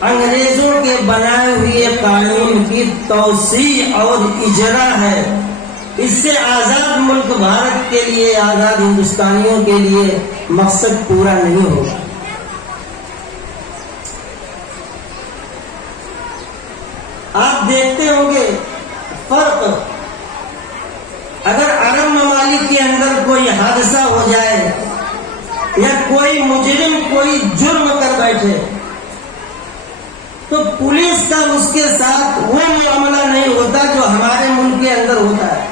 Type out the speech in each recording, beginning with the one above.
انگریزوں کے بنائے ہوئے قانون کی توسیع اور اجرا ہے. اس سے آزاد ملک بھارت کے لیے، آزاد ہندوستانیوں کے لیے مقصد پورا نہیں ہوگا. آپ دیکھتے ہوں گے فرق، اگر عرب ممالک کے اندر کوئی حادثہ ہو جائے یا کوئی مجرم کوئی جرم کر بیٹھے تو پولیس کا اس کے ساتھ وہ معاملہ نہیں ہوتا جو ہمارے ملک کے اندر ہوتا ہے.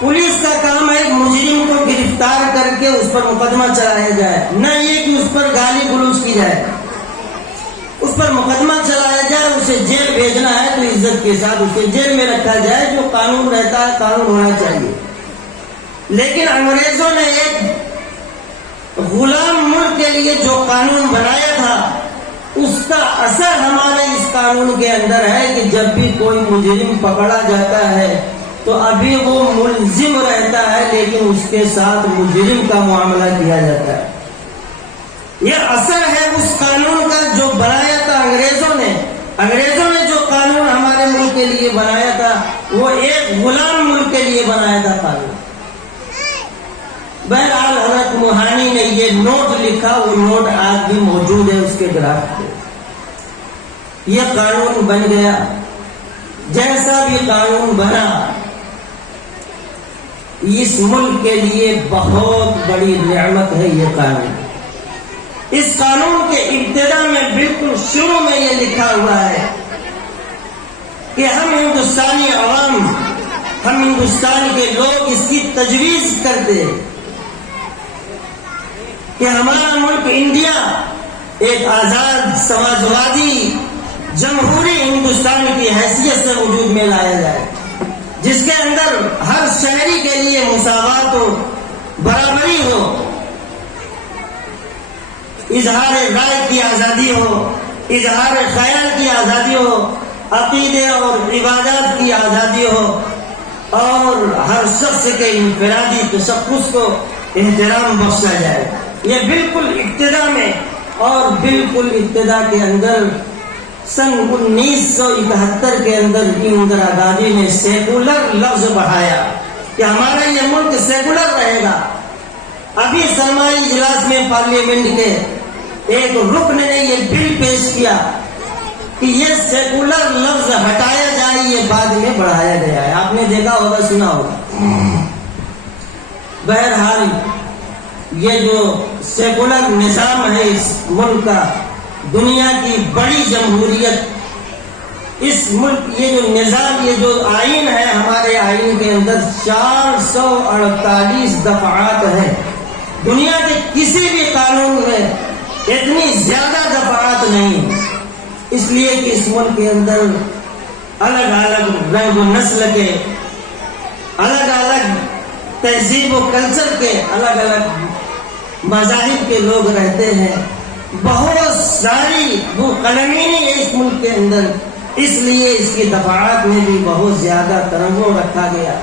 پولیس کا کام ہے مجرم کو گرفتار کر کے اس پر مقدمہ چلایا جائے، نہ یہ کہ اس پر گالی گلوچ کی جائے. اس پر مقدمہ چلایا جائے، اسے جیل بھیجنا ہے تو عزت کے ساتھ اسے جیل میں رکھا جائے. جو قانون رہتا ہے قانون ہونا چاہیے. لیکن انگریزوں نے ایک غلام ملک کے لیے جو قانون بنایا تھا اس کا اثر ہمارے اس قانون کے اندر ہے کہ جب بھی کوئی مجرم پکڑا جاتا ہے تو ابھی وہ ملزم رہتا ہے لیکن اس کے ساتھ مجرم کا معاملہ کیا جاتا ہے. یہ اثر ہے اس قانون کا جو بنایا تھا انگریزوں نے. انگریزوں نے جو قانون ہمارے ملک کے لیے بنایا تھا وہ ایک غلام ملک کے لیے بنایا تھا قانون. بہرحال حضرت موہانی نے یہ نوٹ لکھا، وہ نوٹ آج بھی موجود ہے اس کے گراف پہ. یہ قانون بن گیا. جیسا بھی قانون بنا اس ملک کے لیے بہت بڑی نعمت ہے یہ قانون. اس قانون کے ابتدا میں بالکل شروع میں یہ لکھا ہوا ہے کہ ہم ہندوستانی عوام، ہم ہندوستان کے لوگ اس کی تجویز کرتے ہیں کہ ہمارا ملک انڈیا ایک آزاد سماجوادی جمہوری ہندوستان کی حیثیت سے وجود میں لایا جائے، جس کے اندر ہر شہری کے لیے مساوات ہو، برابری ہو، اظہار رائے کی آزادی ہو، اظہار خیال کی آزادی ہو، عقیدے اور عبادات کی آزادی ہو، اور ہر شخص کے انفرادی تشخص کو احترام بخشا جائے. یہ بالکل ابتدا میں اور بالکل ابتدا کے اندر سن 1971 کے اندر اندرا گاندھی نے سیکولر لفظ بڑھایا کہ ہمارا یہ ملک سیکولر رہے گا. ابھی سرمائی اجلاس میں پارلیمنٹ کے ایک رکن نے یہ بل پیش کیا کہ یہ سیکولر لفظ ہٹایا جائے، یہ بعد میں بڑھایا گیا ہے. آپ نے دیکھا ہوگا، سنا ہوگا. بہرحال یہ جو سیکولر نظام ہے اس ملک کا، دنیا کی بڑی جمہوریت، اس ملک یہ جو نظام، یہ جو آئین ہے، ہمارے آئین کے اندر 448 دفعات ہیں. دنیا کے کسی بھی قانون میں اتنی زیادہ دفعات نہیں، اس لیے کہ اس ملک کے اندر الگ الگ رنگ و نسل کے، الگ الگ تہذیب و کلچر کے، الگ الگ مذاہب کے لوگ رہتے ہیں. بہت ساری وہ قلمینی ہے اس ملک کے اندر، اس لیے اس کی دفعات میں بھی بہت زیادہ تنوع رکھا گیا.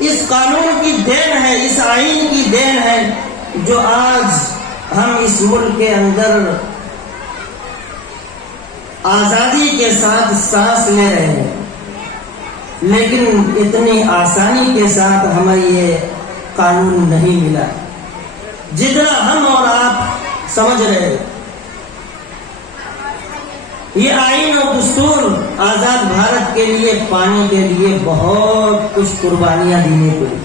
اس قانون کی دین ہے، اس آئین کی دین ہے جو آج ہم اس ملک کے اندر آزادی کے ساتھ سانس لے رہے ہیں. لیکن اتنی آسانی کے ساتھ ہمیں یہ قانون نہیں ملا جتنا ہم اور آپ سمجھ رہے ہیں. یہ آئین اور دستور آزاد بھارت کے لیے پانے کے لیے بہت کچھ قربانیاں دینے پڑی.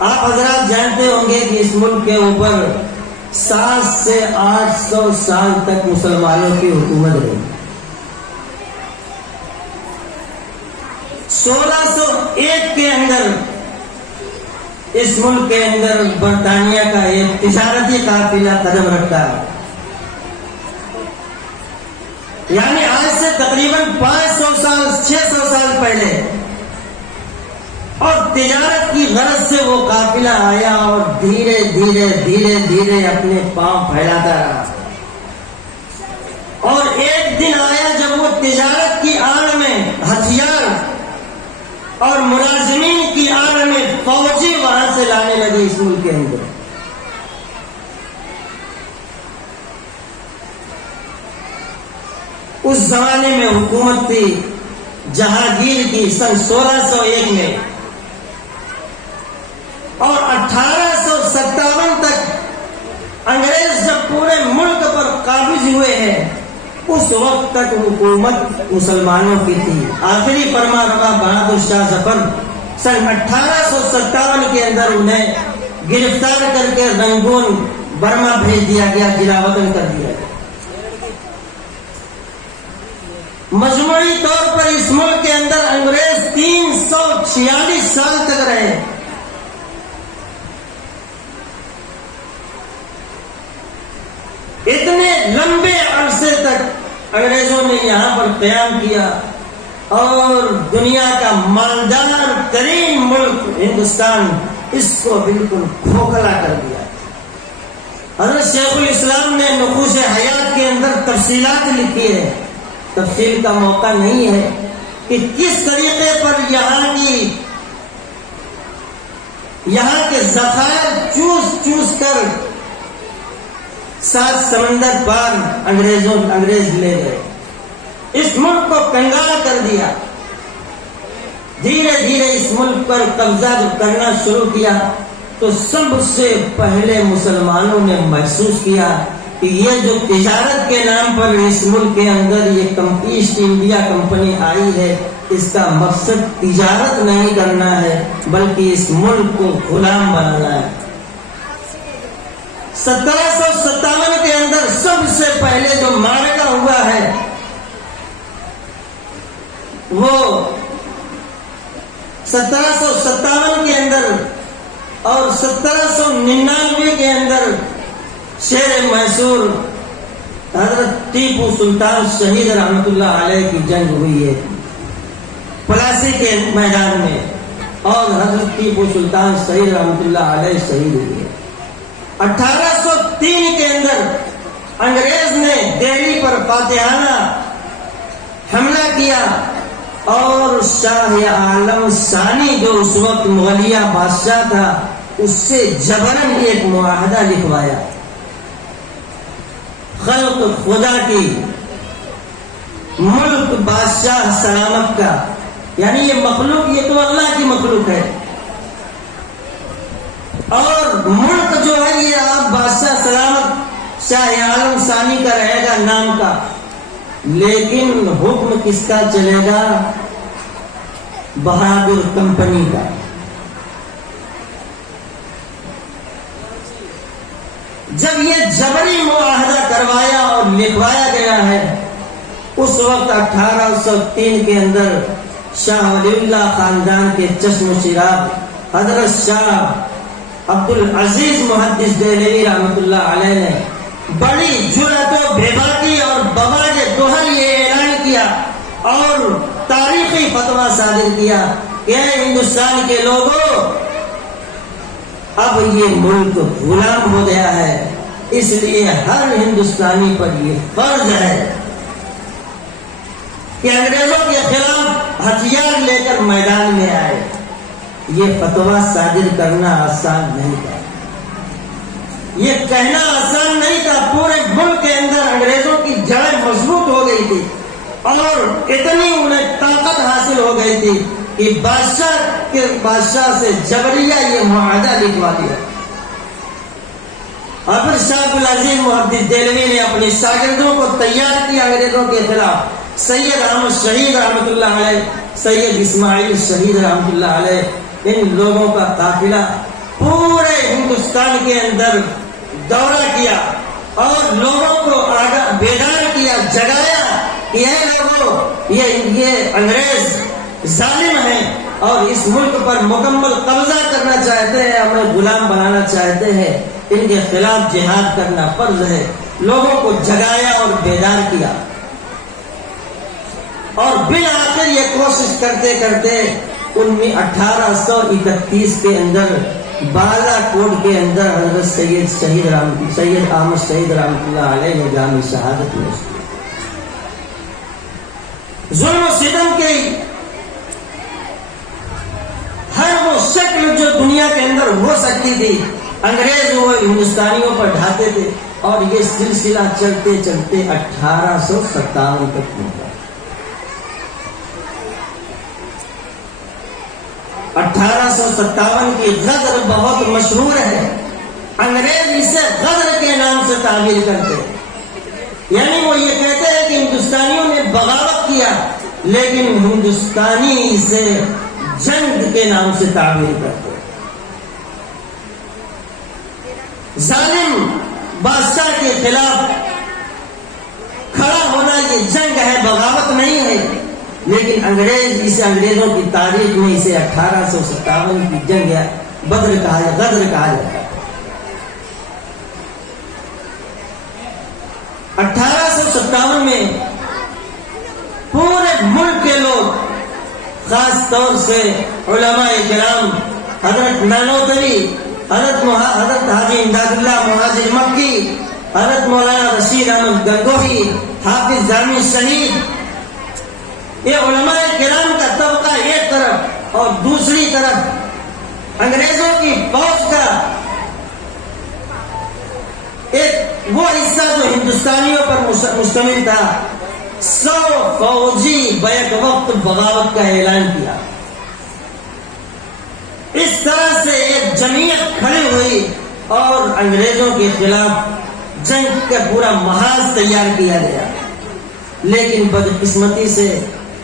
آپ حضرات جانتے ہوں گے کہ اس ملک کے اوپر 7 سے 800 سال تک مسلمانوں کی حکومت رہی. 1601 کے اندر اس ملک کے اندر برطانیہ کا ایک تجارتی قافلہ قدم رکھتا ہے. یعنی آج سے تقریباً 500 سال 600 سال پہلے، اور تجارت کی غرض سے وہ قافلہ آیا اور دھیرے دھیرے دھیرے دھیرے اپنے پاؤں پھیلاتا رہا. اور ایک دن آیا جب وہ تجارت کی آڑ میں ہتھیار اور ملازمین کی کی آڑ میں فوجی وہاں سے لانے لگے اس ملک کے اندر. اس زمانے میں حکومت تھی جہانگیر کی سن 1601 میں، اور 1857 تک انگریز جب پورے ملک پر قابض ہوئے ہیں اس وقت تک حکومت مسلمانوں کی تھی. آخری فرما روا بہادر شاہ ظفر سن 1857 کے اندر انہیں گرفتار کر کے رنگون برما بھیج دیا گیا، جلاوطن کر دیا گیا. مجموعی طور پر اس ملک کے اندر انگریز 346 سال تک رہے. اتنے لمبے عرصے تک انگریزوں نے یہاں پر قیام کیا اور دنیا کا مالدار ترین ملک ہندوستان اس کو بالکل کھوکھلا کر دیا. حضرت شیخ الاسلام نے نقوش حیات کے اندر تفصیلات لکھی ہے. تفصیل کا موقع نہیں ہے کہ کس طریقے پر یہاں کے ذخائر چوس کر 7 سمندر پار انگریز لے گئے، اس ملک کو کنگال کر دیا. دھیرے دھیرے اس ملک پر قبضہ کرنا شروع کیا تو سب سے پہلے مسلمانوں نے محسوس کیا کہ یہ جو تجارت کے نام پر اس ملک کے اندر یہ ایسٹ انڈیا کمپنی آئی ہے، اس کا مقصد تجارت نہیں کرنا ہے بلکہ اس ملک کو غلام بنانا ہے. 1757 کے اندر سب سے پہلے جو معرکہ ہوا ہے وہ 1757 کے اندر اور 1799 کے اندر شیر میسور حضرت ٹیپو سلطان شہید رحمت اللہ علیہ کی جنگ ہوئی ہے پلاسی کے میدان میں، اور حضرت ٹیپو سلطان شہید رحمت اللہ علیہ شہید ہوئے. 1803 کے اندر انگریز نے دہلی پر فاتحانہ حملہ کیا اور شاہ عالم ثانی جو اس وقت مغلیہ بادشاہ تھا اس سے جبراً ایک معاہدہ لکھوایا. خلق خدا کی، ملک بادشاہ سلامت کا، یعنی یہ مخلوق یہ تو اللہ کی مخلوق ہے، اور ملک جو ہے یہ آپ بادشاہ سلامت شاہ عالم ثانی کا رہے گا نام کا، لیکن حکم کس کا چلے گا؟ بہادر کمپنی کا. جب یہ جبری معاہدہ کروایا اور لکھوایا گیا ہے اس وقت 1803 کے اندر شاہ ولی اللہ خاندان کے چشم و چراغ حضرت شاہ عبد العزیز محدث دہلوی رحمت اللہ علیہ نے بڑی جرأت و بےباکی اور بواج دوہل یہ اعلان کیا اور تاریخی فتویٰ صادر کیا کہ اے ہندوستان کے لوگوں، اب یہ ملک غلام ہو گیا ہے، اس لیے ہر ہندوستانی پر یہ فرض ہے کہ انگریزوں کے خلاف ہتھیار لے کر میدان میں آئے. یہ فتویٰ صادر کرنا آسان نہیں تھا، یہ کہنا آسان نہیں تھا. پورے ملک کے اندر انگریزوں کی جڑیں مضبوط ہو گئی تھی اور اتنی انہیں طاقت حاصل ہو گئی تھی کہ بادشاہ سے جبریہ یہ معاہدہ لکھوا دیا. اور پھر شاہ عبد العزیز محدث دہلوی نے اپنے شاگردوں کو تیار کیا انگریزوں کے خلاف. سید احمد شہید رحمت اللہ علیہ، سید اسماعیل شہید رحمت اللہ علیہ، ان لوگوں کا قافلہ پورے ہندوستان کے اندر دورہ کیا اور لوگوں کو بیدار کیا، جگایا کہ اے لوگوں، یہ انگریز ظالم ہیں اور اس ملک پر مکمل قبضہ کرنا چاہتے ہیں، ہمیں غلام بنانا چاہتے ہیں، ان کے خلاف جہاد کرنا فرض ہے. لوگوں کو جگایا اور بیدار کیا اور بالآخر یہ کوشش کرتے کرتے 1831 کے اندر بالا کوٹ کے اندر حضرت سید احمد شہید رحمت اللہ علیہ نے جام شہادت میں ظلم و ستم کے ہر وہ شکل جو دنیا کے اندر ہو سکتی تھی انگریز وہ ہندوستانیوں پر ڈھاتے تھے، اور یہ سلسلہ چلتے چلتے 1857 تک پہنچا۔ 1857 کی غدر بہت مشہور ہے، انگریز اسے غدر کے نام سے تعبیر کرتے، یعنی وہ یہ کہتے ہیں کہ ہندوستانیوں نے بغاوت کیا، لیکن ہندوستانی اسے جنگ کے نام سے تعبیر کرتے۔ ظالم بادشاہ کے خلاف کھڑا ہونا یہ جنگ ہے، بغاوت نہیں ہے، لیکن انگریزوں کی تاریخ میں اسے 1857 کی جنگ یا بدر کہا یا غدر کہا جاتا ہے۔ 1857 میں پورے ملک کے لوگ، خاص طور سے علماء کرام، حضرت نانوتوی، حضرت حاجی امداد اللہ مہاجر مکی، حضرت مولانا رشید احمد گنگوہی، حافظ جامی شہید، یہ علماء کرام کا طبقہ ایک طرف اور دوسری طرف انگریزوں کی فوج کا ایک وہ حصہ جو ہندوستانیوں پر مشتمل تھا، 100 فوجی بیک وقت بغاوت کا اعلان کیا۔ اس طرح سے ایک جمعیت کھڑی ہوئی اور انگریزوں کے خلاف جنگ کا پورا محاذ تیار کیا گیا، لیکن بدقسمتی سے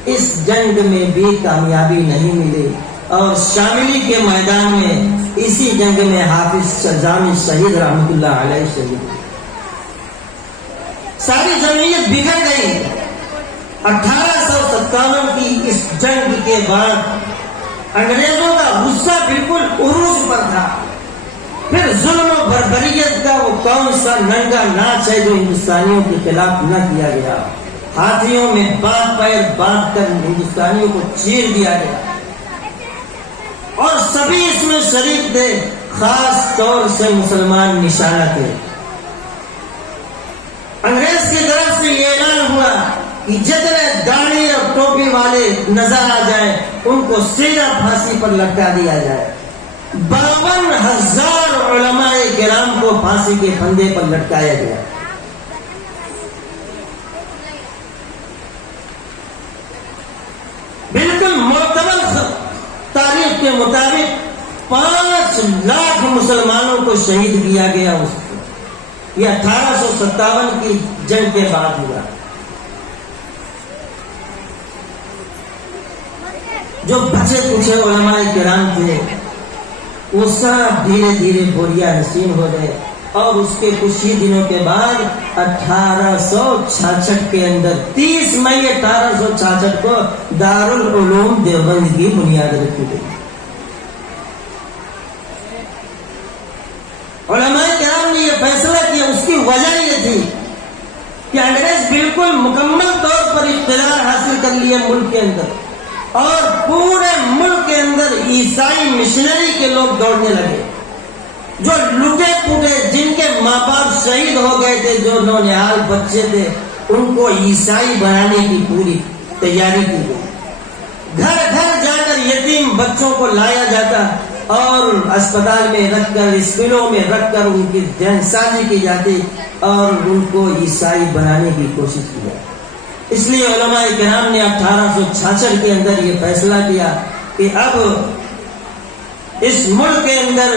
اس جنگ میں بھی کامیابی نہیں ملی، اور شاملی کے میدان میں اسی جنگ میں حافظ جامی شہید رحمت اللہ علیہ شہید، ساری جمعیت بکھر گئی۔ 1857 کی اس جنگ کے بعد انگریزوں کا غصہ بالکل عروج پر تھا۔ پھر ظلم و بربریت کا وہ کون سا ننگا ناچ ہے جو ہندوستانیوں کے خلاف نہ کیا گیا؟ ہاتھیوں میں بانھ پیر باندھ کر ہندوستانیوں کو چیر دیا گیا، اور سبھی اس میں شریک تھے، خاص طور سے مسلمان نشانہ تھے۔ انگریز کی طرف سے یہ اعلان ہوا کہ جتنے داڑھی اور ٹوپی والے نظر آ جائیں ان کو سیدھا پھانسی پر لٹکا دیا جائے۔ 52,000 علماء کرام کو پھانسی کے پھندے پر لٹکایا گیا۔ بالکل معتبر تاریخ کے مطابق 5 لاکھ مسلمانوں کو شہید کیا گیا اس کو۔ یہ 1857 کی جنگ کے بعد ہوا۔ جو بچے کچھ علماء کرام تھے وہ سب دھیرے دھیرے بوریا نشین ہو گئے، اور اس کے کچھ ہی دنوں کے بعد 1866 کے اندر 30 مئی 1866 کو دارالعلوم دیوبند کی بنیاد رکھی گئی۔ علماء کرام نے یہ فیصلہ کیا، اس کی وجہ یہ تھی کہ انگریز بالکل مکمل طور پر اقتدار حاصل کر لیے ملک کے اندر، اور پورے ملک کے اندر عیسائی مشنری کے لوگ دوڑنے لگے، جو لٹے پوٹے جن کے ماں باپ شہید ہو گئے تھے، جو نونہال بچے تھے، ان کو عیسائی بنانے کی پوری تیاری کی گئی۔ گھر گھر جا کر یتیم بچوں کو لایا جاتا اور اسپتال میں رکھ کر، اسکولوں میں رکھ کر ان کی جان سازی کی جاتی اور ان کو عیسائی بنانے کی کوشش کی جاتی۔ اس لیے علماء کرام نے 1866 کے اندر یہ فیصلہ کیا کہ اب اس ملک کے اندر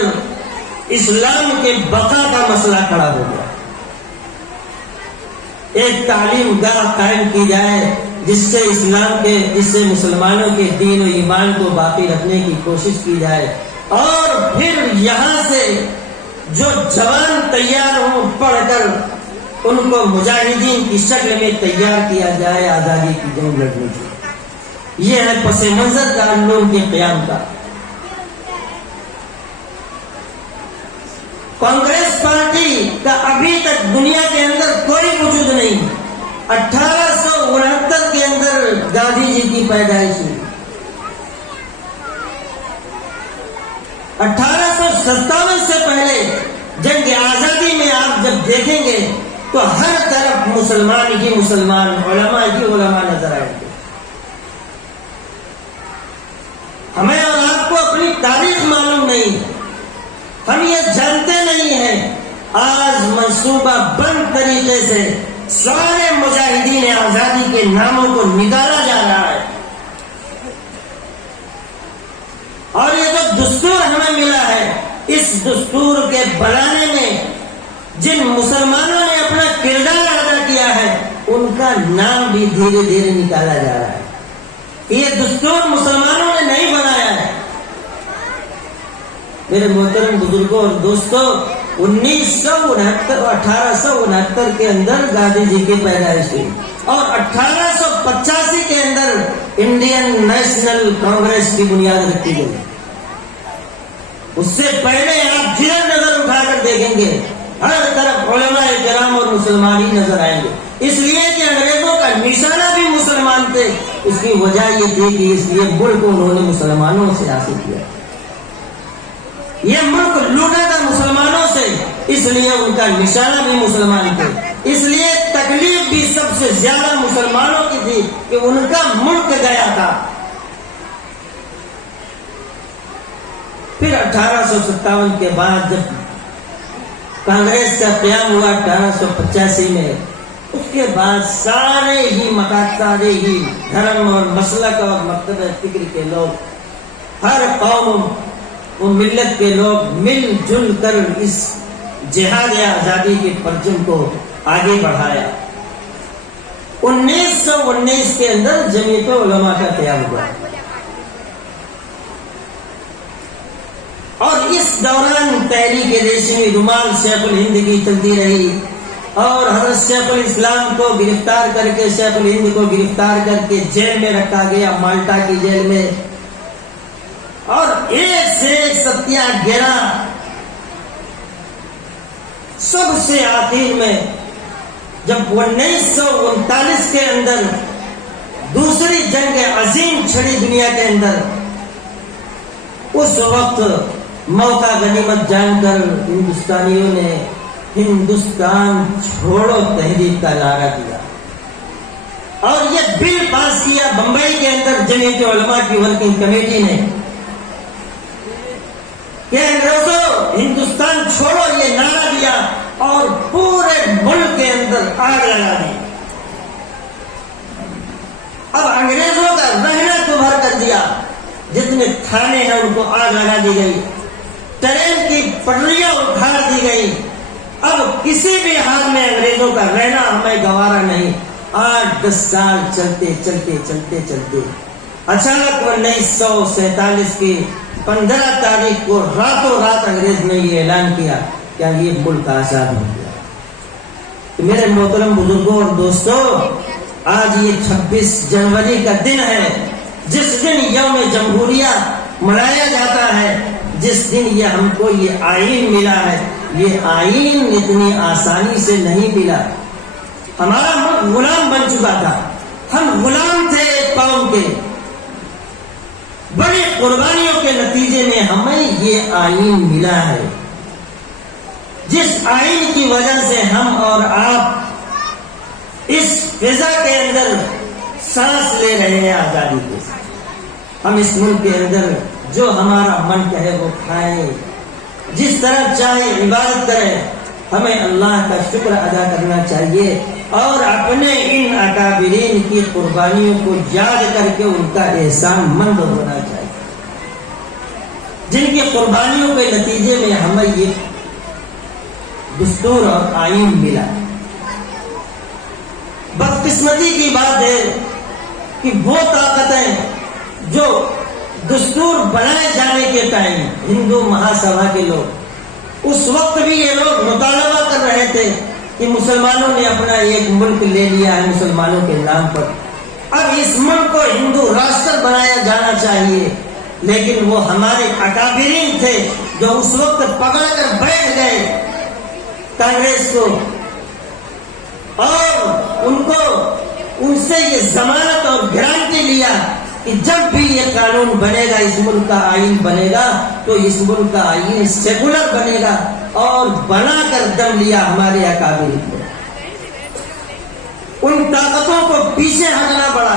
اسلام کے بقا کا مسئلہ کھڑا ہو گیا۔ ایک تعلیم گاہ قائم کی جائے جس سے مسلمانوں کے دین و ایمان کو باقی رکھنے کی کوشش کی جائے، اور پھر یہاں سے جو جوان تیار ہوں پڑھ کر ان کو مجاہدین کی شکل میں تیار کیا جائے آزادی کی جنگ لڑنے کی۔ یہ ہے پس منظر دارالعلوم کے قیام کا۔ کانگریس پارٹی کا ابھی تک دنیا کے اندر کوئی وجود نہیں۔ 1869 کے اندر گاندھی جی کی پیدائش ہوئی۔ 1857 سے پہلے جنگ آزادی میں آپ جب دیکھیں گے تو ہر طرف مسلمان ہی مسلمان، علماء ہی علماء نظر آئیں گے۔ ہمیں اور آپ کو اپنی تاریخ معلوم نہیں، ہم یہ جانتے نہیں ہیں۔ آج منصوبہ بند طریقے سے سارے مجاہدین آزادی کے ناموں کو نکالا جا رہا ہے، اور یہ جو دستور ہمیں ملا ہے، اس دستور کے بنانے میں جن مسلمانوں نے اپنا کردار ادا کیا ہے ان کا نام بھی دھیرے دھیرے نکالا جا رہا ہے۔ یہ دستور مسلمانوں نے نہیں بنایا ہے۔ میرے محترم بزرگوں اور دوستوں، 1869 کے اندر گاندھی جی کی پیدائش ہوئی، اور 1885 کے اندر انڈین نیشنل کانگریس کی بنیاد رکھی گئی۔ اس سے پہلے آپ جدھر نظر اٹھا کر دیکھیں گے ہر طرف علماء کرام اور مسلمان ہی نظر آئیں گے، اس لیے کہ انگریزوں کا نشانہ بھی مسلمان تھے۔ اس کی وجہ یہ تھی کہ اس لیے ملک انہوں نے مسلمانوں سے حاصل کیا، یہ ملک لوٹا تھا مسلمانوں سے، اس لیے ان کا نشانہ بھی مسلمان تھے۔ اس لیے تکلیف بھی سب سے زیادہ مسلمانوں کی تھی کہ ان کا ملک گیا تھا۔ پھر 1857 کے بعد جب کانگریس کا قیام ہوا 1885 میں، اس کے بعد سارے ہی دھرم اور مسلک اور مکتب فکر کے لوگ، ہر قوم و ملت کے لوگ مل جل کر اس جہاد آزادی کے پرچم کو آگے بڑھایا۔ 1919 کے اندر جمعیت علماء کا قیام ہوا، اور اس دوران تحریک ریشمی رومال شیخ الہند کی چلتی رہی، اور حضرت شیخ الاسلام کو گرفتار کر کے، شیخ الہند کو گرفتار کر کے جیل میں رکھا گیا، مالٹا کی جیل میں، اور ایک سے ستیہ گرہ، سب سے آخر میں جب 1939 کے اندر دوسری جنگ عظیم چھڑی دنیا کے اندر، اس وقت موقع غنیمت جان کر ہندوستانیوں نے ہندوستان چھوڑو تحریک کا نعرہ دیا، اور یہ بل پاس کیا بمبئی کے اندر جمعیت علماء کی ورکنگ کمیٹی نے کہ انگریزوں ہندوستان چھوڑو، یہ نعرہ دیا، اور پورے ملک کے اندر آگ لگا دی۔ اب انگریزوں کا رہنا دوبھر کر دیا، جتنے تھانے ہیں ان کو آگ لگا دی گئی، ٹرین کی پٹریاں اکھاڑ دی گئی۔ اب کسی بھی حال میں انگریزوں کا رہنا ہمیں گوارا نہیں۔ 8-10 سال چلتے اچانک 1947 کی 15 تاریخ کو راتوں رات انگریز نے یہ اعلان کیا کہ یہ ملک آزاد ہو گیا۔ تو میرے محترم بزرگوں اور دوستوں، آج یہ 26 جنوری کا دن ہے، جس دن یوم جمہوریہ منایا جاتا ہے، جس دن یہ ہم کو یہ آئین ملا ہے۔ یہ آئین اتنی آسانی سے نہیں ملا، ہمارا ملک غلام بن چکا تھا، ہم غلام تھے ایک قوم کے، بڑی قربانیوں کے نتیجے میں ہمیں یہ آئین ملا ہے، جس آئین کی وجہ سے ہم اور آپ اس فضا کے اندر سانس لے رہے ہیں آزادی کے ساتھ۔ ہم اس ملک کے اندر جو ہمارا من کہے وہ کھائیں، جس طرح چاہے عبادت کریں، ہمیں اللہ کا شکر ادا کرنا چاہیے، اور اپنے ان اکابرین کی قربانیوں کو یاد کر کے ان کا احسان مند ہونا چاہیے، جن کی قربانیوں کے نتیجے میں ہمیں یہ دستور اور آئین ملا۔ بدقسمتی کی بات ہے کہ وہ طاقتیں جو دستور بنائے جانے کے ٹائم ہندو مہاسبھا کے لوگ، اس وقت بھی یہ لوگ مطالبہ کر رہے تھے کہ مسلمانوں نے اپنا ایک ملک لے لیا ہے مسلمانوں کے نام پر، اب اس ملک کو ہندو راشٹر بنایا جانا چاہیے، لیکن وہ ہمارے اکابرین تھے جو اس وقت پکڑ کر بیٹھ گئے کانگریس کو، اور ان سے یہ ضمانت اور گارنٹی لیا کہ جب بھی یہ قانون بنے گا، اس ملک کا آئین بنے گا، تو اس ملک کا آئین سیکولر بنے گا، اور بنا کر دم لیا ہمارے اکابرین کو۔ ان طاقتوں کو پیچھے ہٹنا پڑا،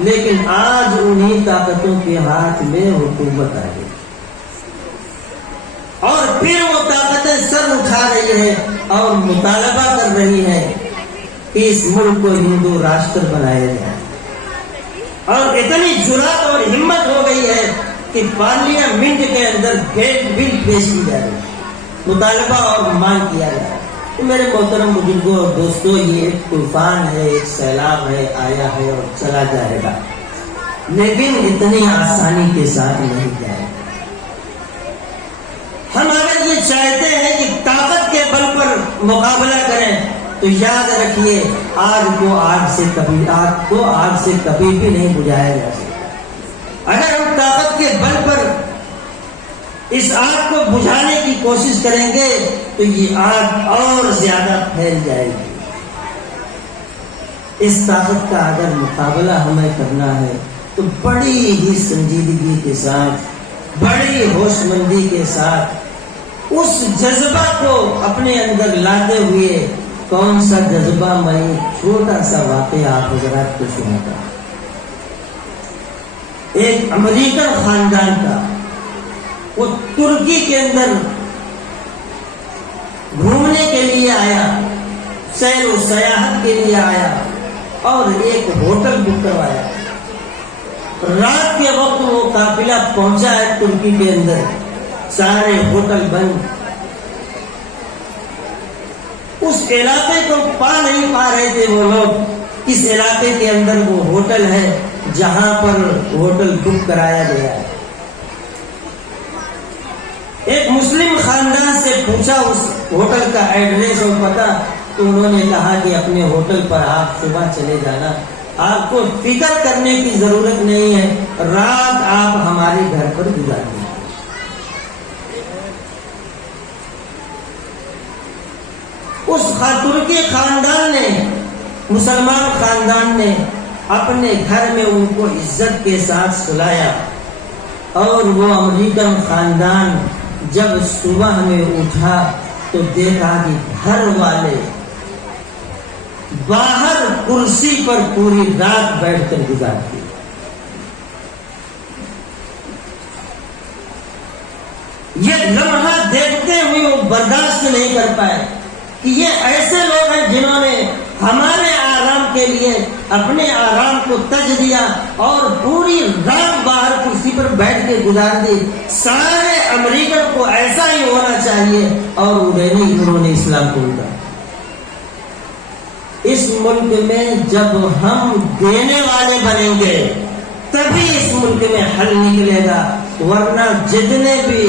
لیکن آج انہی طاقتوں کے ہاتھ میں حکومت آ گئی۔ پھر وہ طاقتیں سر اٹھا رہی ہے اور مطالبہ کر رہی ہے کہ اس ملک کو ہندو راشٹر بنایا جائے، اور اتنی جرات اور ہمت ہو گئی ہے کہ پارلیمنٹ کے اندر بل پیش کی جا رہی ہے، مطالبہ اور مانگ کیا جا رہا ہے۔ تو میرے محترم بزرگوں اور دوستوں، یہ ایک طوفان ہے، ایک سیلاب ہے، آیا ہے اور چلا جائے گا، لیکن اتنی آسانی کے ساتھ نہیں جائے گا۔ ہم اگر یہ چاہتے ہیں کہ طاقت کے بل پر مقابلہ کریں تو یاد رکھیے، آگ کو آگ سے کبھی بھی نہیں بجھایا جا سکتا۔ اگر ہم طاقت کے بل پر اس آگ کو بجھانے کی کوشش کریں گے تو یہ آگ اور زیادہ پھیل جائے گی۔ اس طاقت کا اگر مقابلہ ہمیں کرنا ہے تو بڑی ہی سنجیدگی کے ساتھ، بڑی ہوش مندی کے ساتھ اس جذبہ کو اپنے اندر لاتے ہوئے، کون سا جذبہ، میں چھوٹا سا واقعہ آپ حضرات کو سناتا ہوں۔ ایک امریکن خاندان کا، وہ ترکی کے اندر گھومنے کے لیے آیا، سیر و سیاحت کے لیے آیا اور ایک ہوٹل بک کروایا۔ رات کے وقت وہ قافلہ پہنچا ہے ترکی کے اندر، سارے ہوٹل بند، اس علاقے کو پا نہیں پا رہے تھے وہ لوگ، اس علاقے کے اندر وہ ہوٹل ہے جہاں پر ہوٹل بک کرایا گیا ہے۔ ایک مسلم خاندان سے پوچھا اس ہوٹل کا ایڈریس اور پتہ، تو انہوں نے کہا کہ اپنے ہوٹل پر آپ صبح چلے جانا، آپ کو فکر کرنے کی ضرورت نہیں ہے، رات آپ ہمارے گھر پر گزاریں۔ اس ترکی خاندان نے، مسلمان خاندان نے اپنے گھر میں ان کو عزت کے ساتھ سلایا، اور وہ امریکن خاندان جب صبح میں اٹھا تو دیکھا کہ گھر والے باہر کرسی پر پوری رات بیٹھ کر گزارتے۔ یہ لمحہ دیکھتے ہوئے وہ برداشت نہیں کر پائے کہ یہ ایسے لوگ ہیں جنہوں نے ہمارے آرام کے لیے اپنے آرام کو تج دیا اور پوری رات باہر کرسی پر بیٹھ کے گزار دی۔ سارے امریکن کو ایسا ہی ہونا چاہیے، اور انہوں نے اسلام کو اٹھا۔ اس ملک میں جب ہم دینے والے بنیں گے تبھی اس ملک میں حل نکلے گا، ورنہ جتنے بھی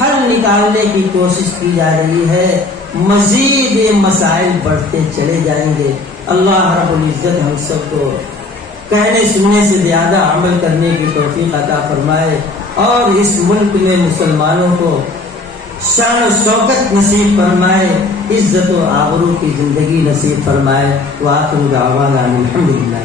حل نکالنے کی کوشش کی جا رہی ہے، مزید یہ مسائل بڑھتے چلے جائیں گے۔ اللہ رب العزت ہم سب کو کہنے سننے سے زیادہ عمل کرنے کی توفیق عطا فرمائے، اور اس ملک میں مسلمانوں کو شان و شوکت نصیب فرمائے، عزت و آبرو کی زندگی نصیب فرمائے۔ وآخر دعوانا الحمدللہ۔